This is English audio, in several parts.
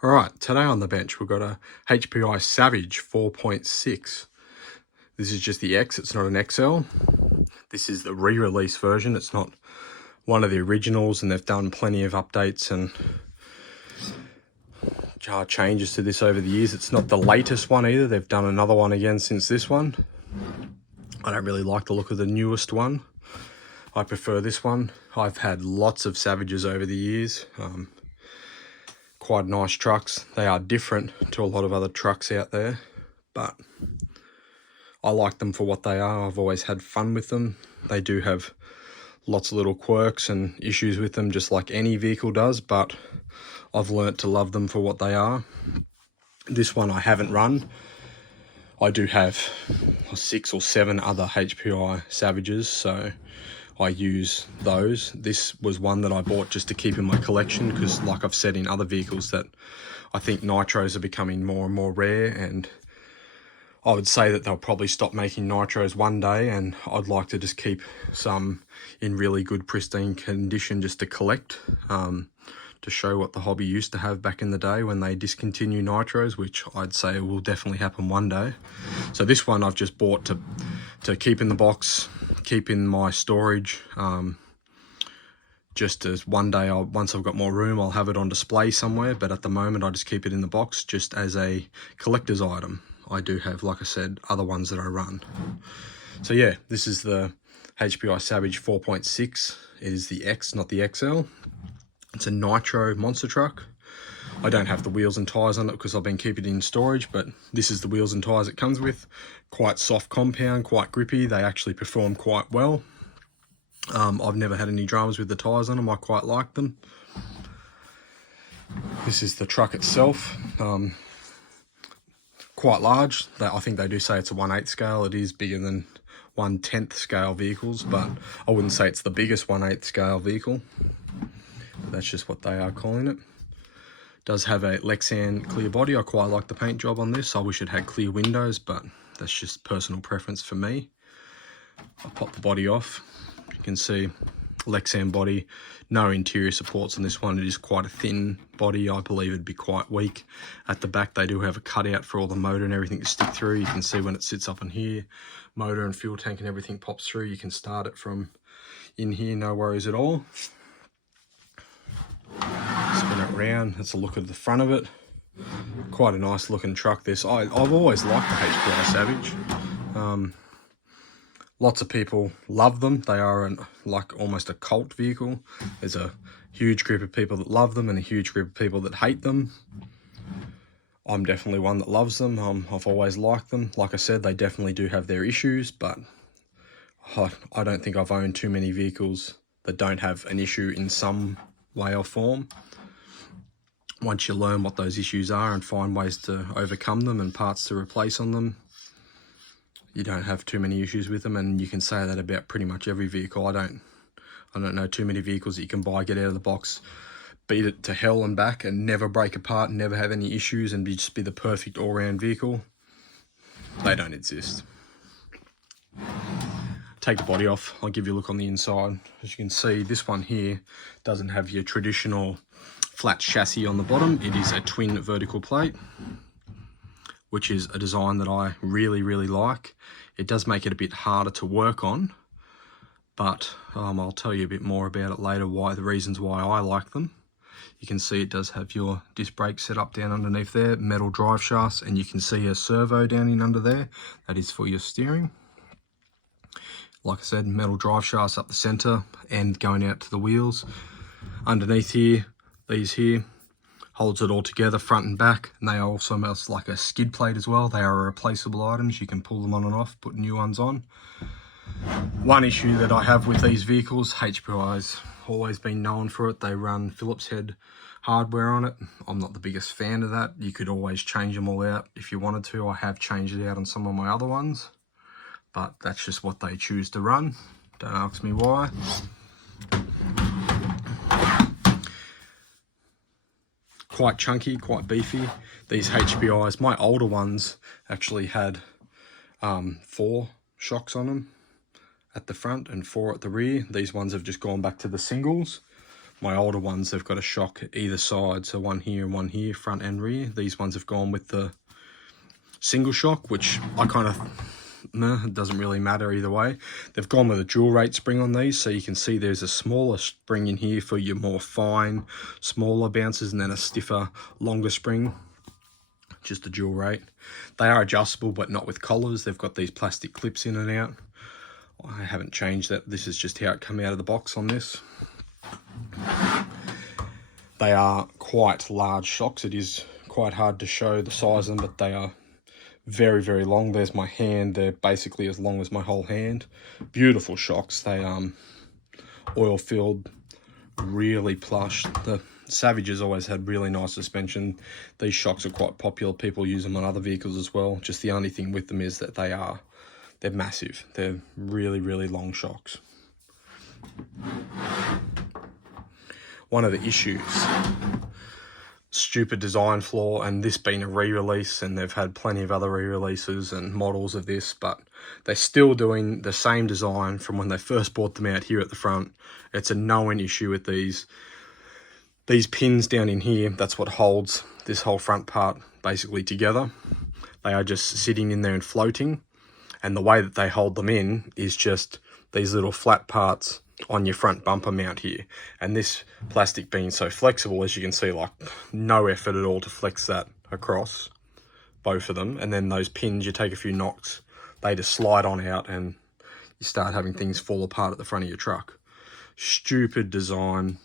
All right, today on the bench we've got a Hpi Savage 4.6. This is just the X, it's not an XL. This is the re-release version, it's not one of the originals, and they've done plenty of updates and changes to this over the years. It's not the latest one either, they've done another one again since this one. I don't really like the look of the newest one. I prefer this one. I've had lots of Savages over the years. Quite nice trucks. They are different to a lot of other trucks out there, but I like them for what they are. I've always had fun with them. They do have lots of little quirks and issues with them, just like any vehicle does, but I've learnt to love them for what they are. This one I haven't run. I do have 6 or 7 other HPI Savages, so I use those. This was one that I bought just to keep in my collection because, like I've said in other vehicles, that I think nitros are becoming more and more rare, and I would say that they'll probably stop making nitros one day, and I'd like to just keep some in really good pristine condition just to collect, to show what the hobby used to have back in the day when they discontinue nitros, which I'd say will definitely happen one day. So this one I've just bought to keep in the box, keep in my storage, just as one day, once I've got more room, I'll have it on display somewhere, but at the moment I just keep it in the box just as a collector's item. I do have, like I said, other ones that I run. So yeah, this is the Hpi Savage 4.6. It is the X, not the XL. It's a nitro monster truck. I don't have the wheels and tyres on it because I've been keeping it in storage, but this is the wheels and tyres it comes with. Quite soft compound, quite grippy. They actually perform quite well. I've never had any dramas with the tyres on them. I quite like them. This is the truck itself. Quite large. I think they do say it's a 1/8 scale. It is bigger than 1/10 scale vehicles, but I wouldn't say it's the biggest 1/8 scale vehicle. But that's just what they are calling it. Does have a Lexan clear body. I quite like the paint job on this. I wish it had clear windows, but that's just personal preference for me. I'll pop the body off. You can see Lexan body, no interior supports on this one. It is quite a thin body. I believe it'd be quite weak. At the back they do have a cutout for all the motor and everything to stick through. You can see when it sits up in here, motor and fuel tank and everything pops through. You can start it from in here, no worries at all. Spin it around. That's a look at the front of it. Quite a nice looking truck this. I've always liked the Hpi Savage. Lots of people love them. They are like almost a cult vehicle. There's a huge group of people that love them and a huge group of people that hate them. I'm definitely one that loves them. I've always liked them. Like I said, they definitely do have their issues, but I don't think I've owned too many vehicles that don't have an issue in some way or form. Once you learn what those issues are and find ways to overcome them and parts to replace on them, you don't have too many issues with them, and you can say that about pretty much every vehicle. I don't know too many vehicles that you can buy, get out of the box, beat it to hell and back, and never break apart, and never have any issues, and just be the perfect all-round vehicle. They don't exist. Take the body off. I'll give you a look on the inside. As you can see, this one here doesn't have your traditional flat chassis on the bottom. It is a twin vertical plate, which is a design that I really like. It does make it a bit harder to work on, but I'll tell you a bit more about it later, the reasons why I like them. You can see it does have your disc brake set up down underneath there, metal drive shafts, and you can see a servo down in under there. That is for your steering. Like I said, metal drive shafts up the center and going out to the wheels. Underneath here, these here, holds it all together front and back, and they are also like a skid plate as well. They are replaceable items. You can pull them on and off, put new ones on. One issue that I have with these vehicles, HPI's always been known for it. They run Phillips head hardware on it. I'm not the biggest fan of that. You could always change them all out if you wanted to. I have changed it out on some of my other ones, but that's just what they choose to run. Don't ask me why. Quite chunky, quite beefy. These HPIs, my older ones actually had 4 shocks on them at the front and 4 at the rear. These ones have just gone back to the singles. My older ones, they've got a shock either side, so one here and one here, front and rear. These ones have gone with the single shock, which I kind of, it doesn't really matter either way. They've gone with a dual rate spring on these, so you can see there's a smaller spring in here for your more fine, smaller bounces, and then a stiffer, longer spring, just a dual rate. They are adjustable, but not with collars. They've got these plastic clips in and out. I haven't changed that. This is just how it come out of the box on this. They are quite large shocks. It is quite hard to show the size of them, but they are very, very long. There's my hand. They're basically as long as my whole hand. Beautiful shocks. They oil filled, really plush. The Savage always had really nice suspension. These shocks are quite popular. People use them on other vehicles as well. Just the only thing with them is that they're massive. They're really, really long shocks. One of the issues, stupid design flaw, and this being a re-release, and they've had plenty of other re-releases and models of this, but they're still doing the same design from when they first brought them out here at the front. It's a known issue with these pins down in here. That's what holds this whole front part basically together. They are just sitting in there and floating, and the way that they hold them in is just these little flat parts on your front bumper mount here. And this plastic being so flexible, as you can see, like no effort at all to flex that across, both of them. And then those pins, you take a few knocks, they just slide on out, and you start having things fall apart at the front of your truck. Stupid design.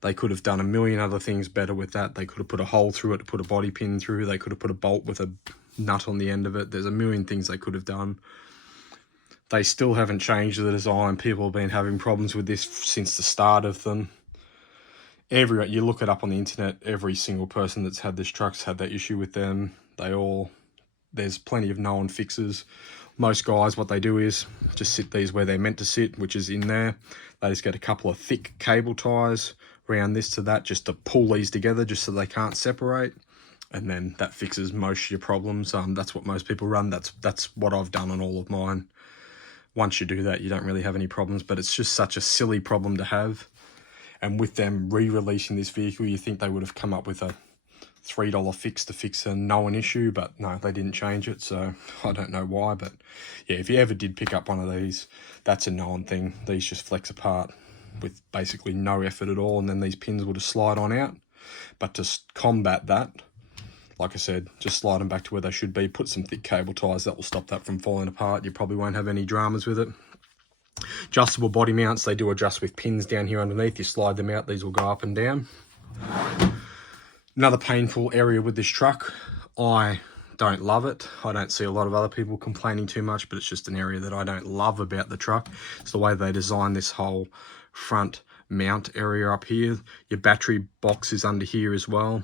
They could have done a million other things better with that. They could have put a hole through it to put a body pin through. They could have put a bolt with a nut on the end of it. There's a million things they could have done. They still haven't changed the design. People have been having problems with this since the start of them. You look it up on the internet, every single person that's had this truck's had that issue with them. There's plenty of known fixes. Most guys, what they do is just sit these where they're meant to sit, which is in there. They just get a couple of thick cable ties around this to that, just to pull these together, just so they can't separate. And then that fixes most of your problems. That's what most people run. That's what I've done on all of mine. Once you do that, you don't really have any problems, but it's just such a silly problem to have. And with them re-releasing this vehicle, you think they would have come up with a $3 fix to fix a known issue, but no, they didn't change it, so I don't know why. But yeah, if you ever did pick up one of these, that's a known thing. These just flex apart with basically no effort at all, and then these pins will just slide on out. But to combat that, like I said, just slide them back to where they should be. Put some thick cable ties, that will stop that from falling apart. You probably won't have any dramas with it. Adjustable body mounts, they do adjust with pins down here underneath. You slide them out, these will go up and down. Another painful area with this truck, I don't love it. I don't see a lot of other people complaining too much, but it's just an area that I don't love about the truck. It's the way they design this whole front mount area up here. Your battery box is under here as well,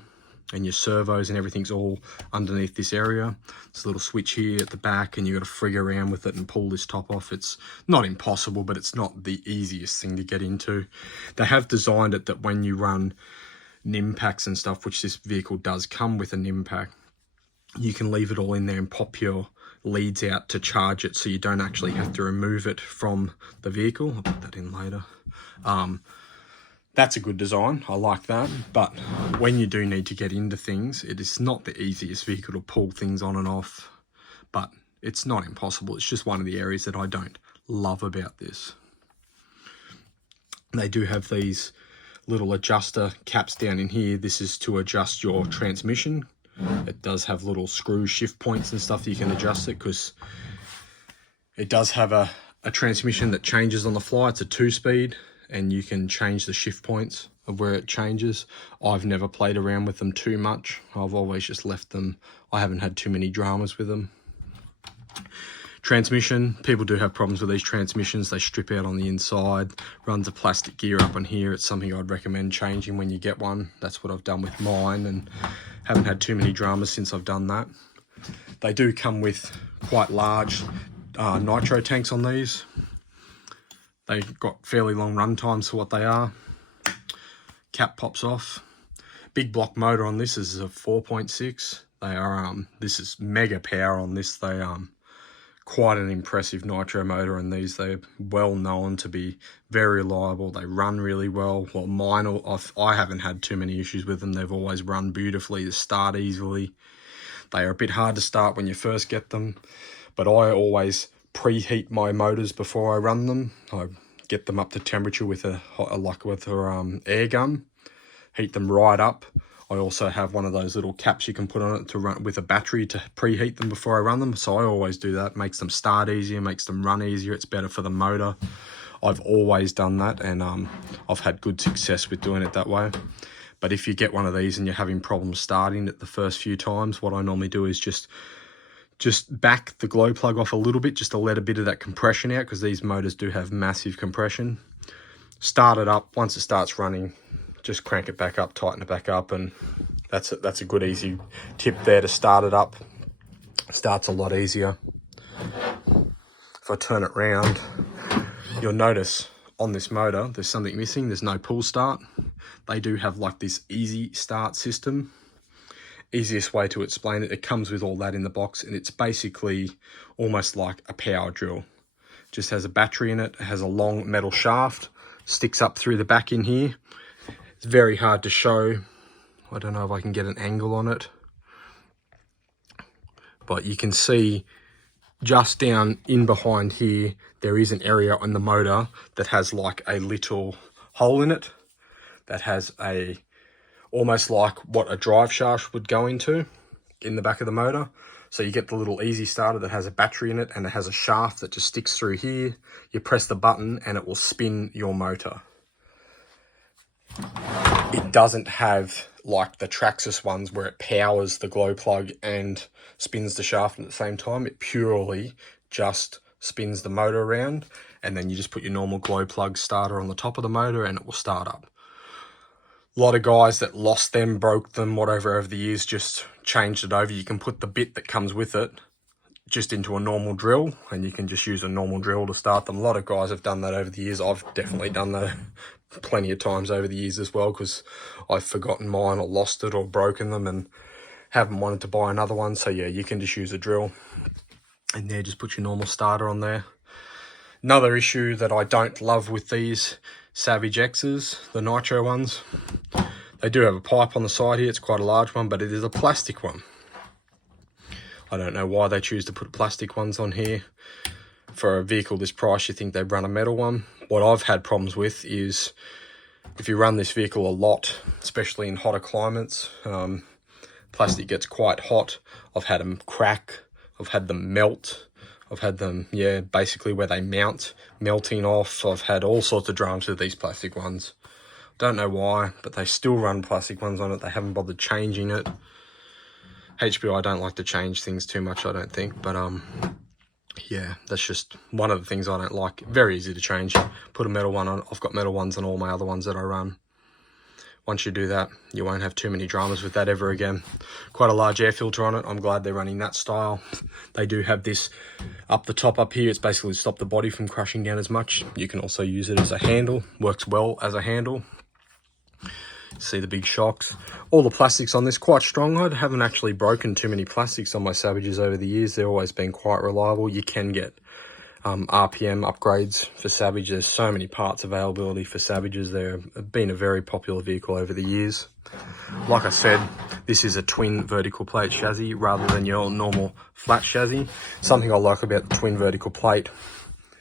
and your servos and everything's all underneath this area. There's a little switch here at the back, and you've got to frig around with it and pull this top off. It's not impossible, but it's not the easiest thing to get into. They have designed it that when you run NIM packs and stuff, which this vehicle does come with a NIM pack, you can leave it all in there and pop your leads out to charge it, so you don't actually have to remove it from the vehicle. I'll put that in later. That's a good design, I like that, but when you do need to get into things, it is not the easiest vehicle to pull things on and off, but it's not impossible. It's just one of the areas that I don't love about this. They do have these little adjuster caps down in here. This is to adjust your transmission. It does have little screw shift points and stuff that you can adjust it, because it does have a transmission that changes on the fly. It's a 2-speed, and you can change the shift points of where it changes. I've never played around with them too much. I've always just left them. I haven't had too many dramas with them. Transmission, people do have problems with these transmissions. They strip out on the inside, runs a plastic gear up on here. It's something I'd recommend changing when you get one. That's what I've done with mine, and haven't had too many dramas since I've done that. They do come with quite large nitro tanks on these. They've got fairly long run times for what they are. Cap pops off. Big block motor on this is a 4.6. They are this is mega power on this. They quite an impressive nitro motor, and they're well known to be very reliable. They run really well. Well, mine, I haven't had too many issues with them. They've always run beautifully, to start easily. They are a bit hard to start when you first get them, but I always preheat my motors before I run them. I get them up to temperature with a air gun, heat them right up. I also have one of those little caps you can put on it to run with a battery to preheat them before I run them. So I always do that. Makes them start easier, makes them run easier. It's better for the motor. I've always done that, and I've had good success with doing it that way. But if you get one of these and you're having problems starting it the first few times, what I normally do is just back the glow plug off a little bit, just to let a bit of that compression out, because these motors do have massive compression. Start it up. Once it starts running, just crank it back up, tighten it back up, and that's a good easy tip there to start it up. Starts a lot easier. If I turn it round, you'll notice on this motor there's something missing. There's no pull start. They do have like this easy start system. Easiest way to explain it, it comes with all that in the box, and it's basically almost like a power drill. Just has a battery in it. It has a long metal shaft, sticks up through the back in here. It's very hard to show. I don't know if I can get an angle on it, but you can see just down in behind here, there is an area on the motor that has like a little hole in it that has almost like what a drive shaft would go into in the back of the motor. So you get the little easy starter that has a battery in it, and it has a shaft that just sticks through here. You press the button and it will spin your motor. It doesn't have like the Traxxas ones where it powers the glow plug and spins the shaft at the same time. It purely just spins the motor around, and then you just put your normal glow plug starter on the top of the motor and it will start up. A lot of guys that lost them, broke them, whatever, over the years, just changed it over. You can put the bit that comes with it just into a normal drill, and you can just use a normal drill to start them. A lot of guys have done that over the years. I've definitely done that plenty of times over the years as well, because I've forgotten mine or lost it or broken them and haven't wanted to buy another one. So yeah, you can just use a drill, and there, just put your normal starter on there. Another issue that I don't love with these Savage X's, the nitro ones, they do have a pipe on the side here. It's quite a large one, but it is a plastic one. I don't know why they choose to put plastic ones on here. For a vehicle this price, you think they'd run a metal one. What I've had problems with is if you run this vehicle a lot, especially in hotter climates, plastic gets quite hot. I've had them crack, I've had them melt, I've had them, yeah, basically where they mount, melting off. I've had all sorts of dramas with these plastic ones. Don't know why, but they still run plastic ones on it. They haven't bothered changing it. HPI don't like to change things too much, I don't think, but yeah, that's just one of the things I don't like. Very easy to change. Put a metal one on. I've got metal ones on all my other ones that I run. Once you do that, you won't have too many dramas with that ever again. Quite a large air filter on it. I'm glad they're running that style. They do have this up the top up here. It's basically to stop the body from crushing down as much. You can also use it as a handle. Works well as a handle. See the big shocks. All the plastics on this quite strong. I haven't actually broken too many plastics on my Savages over the years. They've always been quite reliable. You can get RPM upgrades for Savage. There's so many parts availability for Savages. They've been a very popular vehicle over the years. Like I said, this is a twin vertical plate chassis rather than your normal flat chassis. Something I like about the twin vertical plate,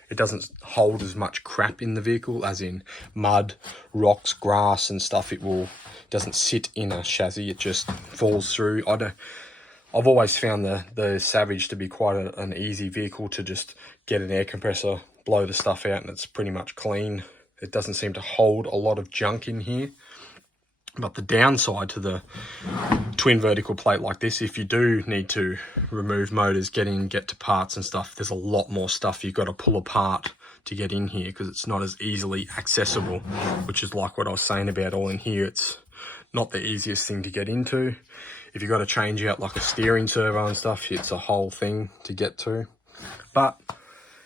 it doesn't hold as much crap in the vehicle, as in mud, rocks, grass and stuff. It doesn't sit in a chassis, it just falls through. I've always found the Savage to be quite an easy vehicle to just get an air compressor, blow the stuff out, and it's pretty much clean. It doesn't seem to hold a lot of junk in here. But the downside to the twin vertical plate like this, if you do need to remove motors, get to parts and stuff, there's a lot more stuff you've got to pull apart to get in here, because it's not as easily accessible, which is like what I was saying about all in here. It's not the easiest thing to get into. If you've got to change out like a steering servo and stuff, it's a whole thing to get to. But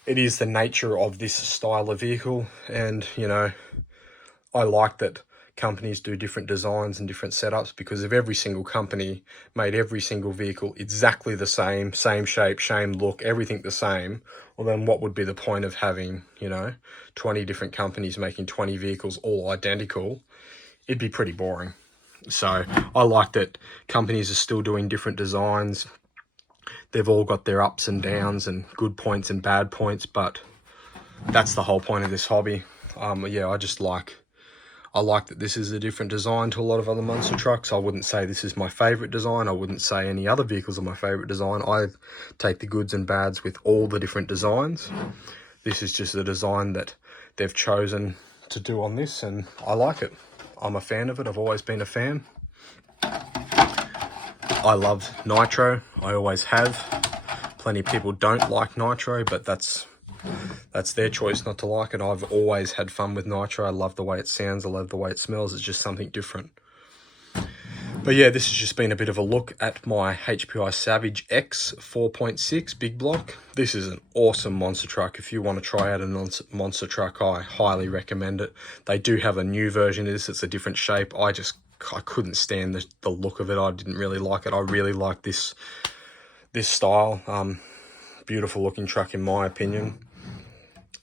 it is the nature of this style of vehicle, and you know, I like that companies do different designs and different setups, because if every single company made every single vehicle exactly the same shape, same look, everything the same, well then what would be the point of having, you know, 20 different companies making 20 vehicles all identical? It'd be pretty boring. So I like that companies are still doing different designs. They've all got their ups and downs and good points and bad points, but that's the whole point of this hobby. Yeah, I like that this is a different design to a lot of other monster trucks. I wouldn't say this is my favorite design. I wouldn't say any other vehicles are my favorite design. I take the goods and bads with all the different designs. This is just a design that they've chosen to do on this, and I like it. I'm a fan of it. I've always been a fan. I love nitro. I always have. Plenty of people don't like nitro, but that's their choice not to like it. I've always had fun with nitro. I love the way it sounds. I love the way it smells. It's just something different. But yeah, this has just been a bit of a look at my Hpi Savage X 4.6 big block. This is an awesome monster truck. If you want to try out a monster truck, I highly recommend it. They do have a new version of this. It's a different shape. I couldn't stand the look of it. I didn't really like it. I really like this style. Beautiful looking truck in my opinion.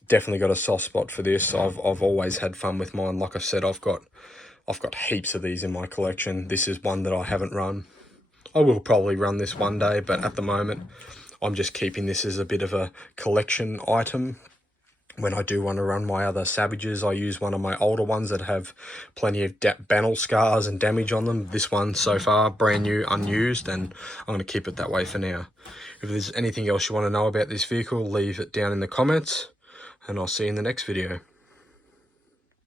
Definitely got a soft spot for this. I've always had fun with mine. Like I said, I've got heaps of these in my collection. This is one that I haven't run. I will probably run this one day, but at the moment I'm just keeping this as a bit of a collection item. When I do want to run my other Savages, I use one of my older ones that have plenty of banal scars and damage on them. This one so far, brand new, unused, and I'm going to keep it that way for now. If there's anything else you want to know about this vehicle, leave it down in the comments, and I'll see you in the next video.